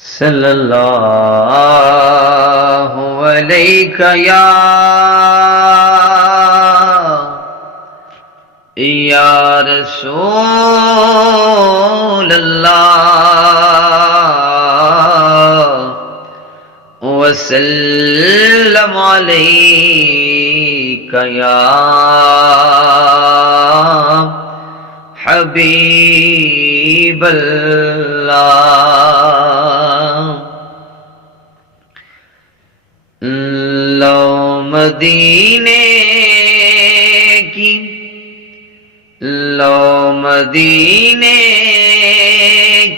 صلی اللہ علیہ یا رسول اللہ وسلم علیکہ یا حبیب اللہ۔ لو مدینے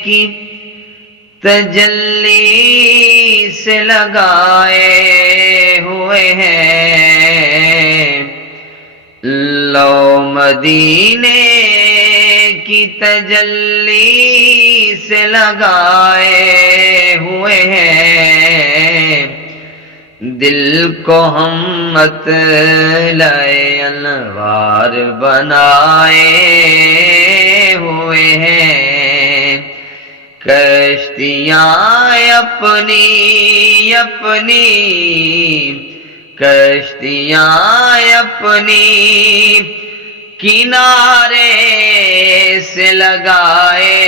کی تجلی سے لگائے ہوئے ہیں، لو مدینے کی تجلی سے لگائے ہوئے ہیں، دل کو ہم مطلع انوار بنائے ہوئے ہیں، کشتیاں اپنی کنارے سے لگائے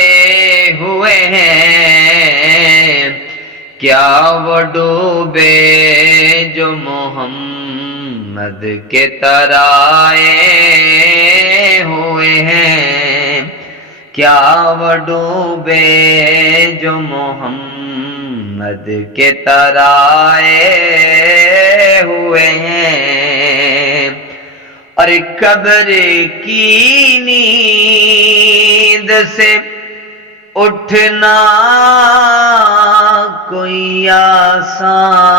ہوئے ہیں، کیا وہ ڈوبے جو محمد کے ترائے ہوئے ہیں، کیا وہ ڈوبے جو محمد کے ترائے ہوئے ہیں، اور قبر کی نیند سے اٹھنا کوئی آسان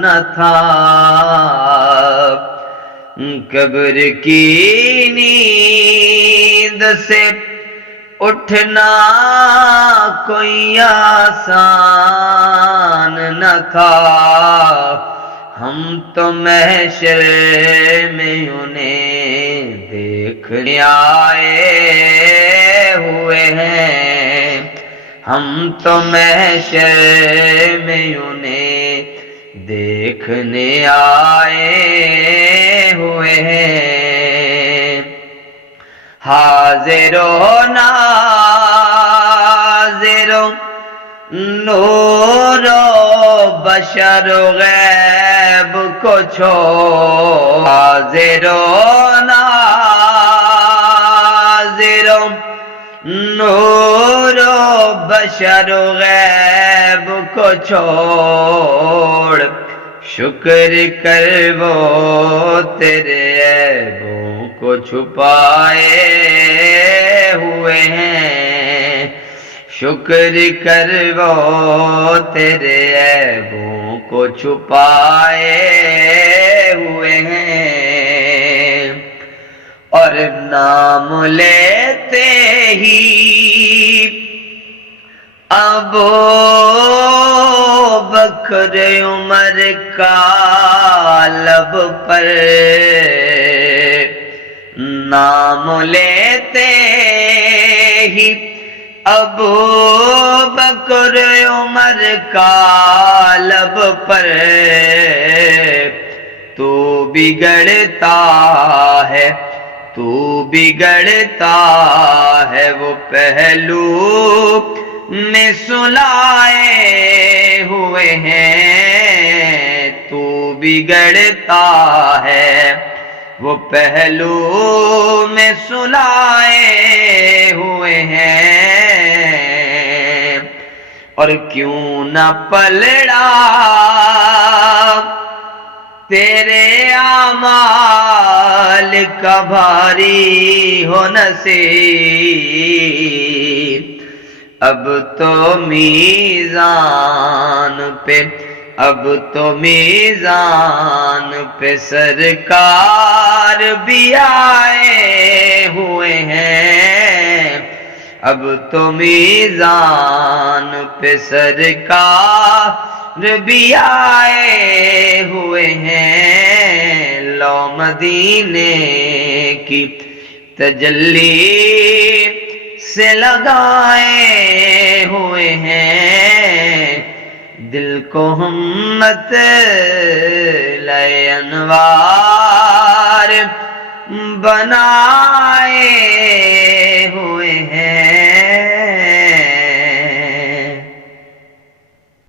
نہ تھا، قبر کی نیند سے اٹھنا کوئی آسان نہ تھا، ہم تو محشر میں انہیں دیکھنے آئے ہوئے ہیں، ہم تو محشر میں انہیں دیکھنے آئے ہوئے ہیں، حاضر و ناظر و نور و بشر و غیب کو چھوڑ، حاضر و ناظر و نور و بشر و غیب کو چھوڑ، شکر کر وہ تیرے عیبوں کو چھپائے ہوئے ہیں، شکر کر وہ تیرے عیبوں کو چھپائے ہوئے ہیں، اور نام لیتے ہی ابو بکر عمر کا لب پر، نام لیتے ہی ابو بکر عمر کا لب پر، تو بگڑتا ہے وہ پہلو میں سلائے ہوئے ہیں، تو بگڑتا ہے وہ پہلو میں سلائے ہوئے ہیں، اور کیوں نہ پلڑا تیرے اعمال کا بھاری ہو نصیب، اب تو میزان پہ سرکار بھی آئے ہوئے ہیں، اب تو میزان پہ سرکار بھی آئے ہوئے ہیں، لو مدینے کی تجلی سے لگائے ہوئے ہیں، دل کو ہم مطلع انوار بنائے ہوئے ہیں۔